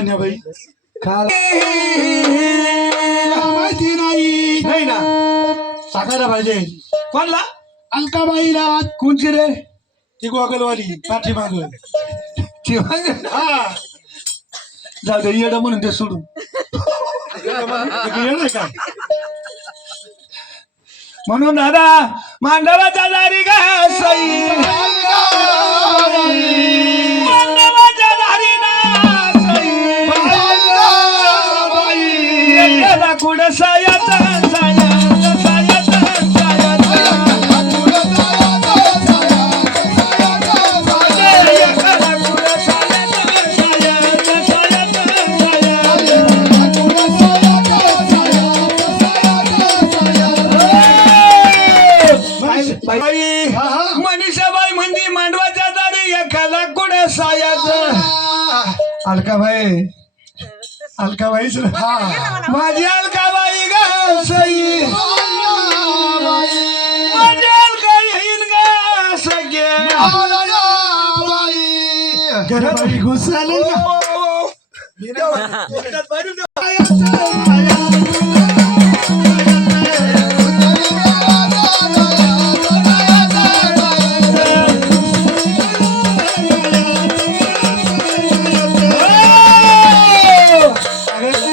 म्हण्या बाई माहिती नाही नाही ना साकायला पाहिजे कोणला अलकाबाईला कोणची रे ती गोगलवाली पाठीमाग हा जाऊ दे येडं म्हणून ते सोडून येणार का म्हणून दादा मांडवाचा दारी गा सई मांडवाच्या दारी ना सई एकाला कुड सायाचा सायाचा सायाचा एकाला कुड सायाचा सायाचा सायाचा बाई मनीषाबाई म्हणजे मांडवाच्या दारी एखादा कुड सायाचं अलकाबाई अलकाबाईच माझी अलकाबाई गा सई माझी अलका येईन गा सगळ्या गरबाई घुसाले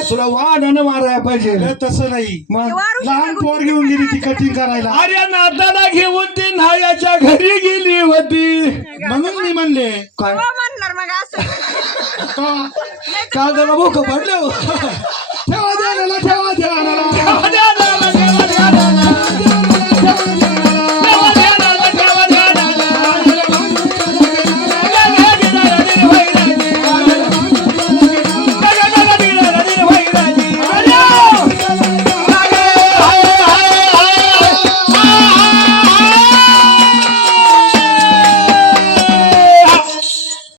तुला वाढानं मारायला पाहिजे तसं नाही मग लहान पोर घेऊन गेली ती कटिंग करायला अरे नाताला घेऊन ती नायाच्या घरी गेली होती म्हणून मी म्हणले काय म्हणणार मग असं का काल त्याला भूक पडलं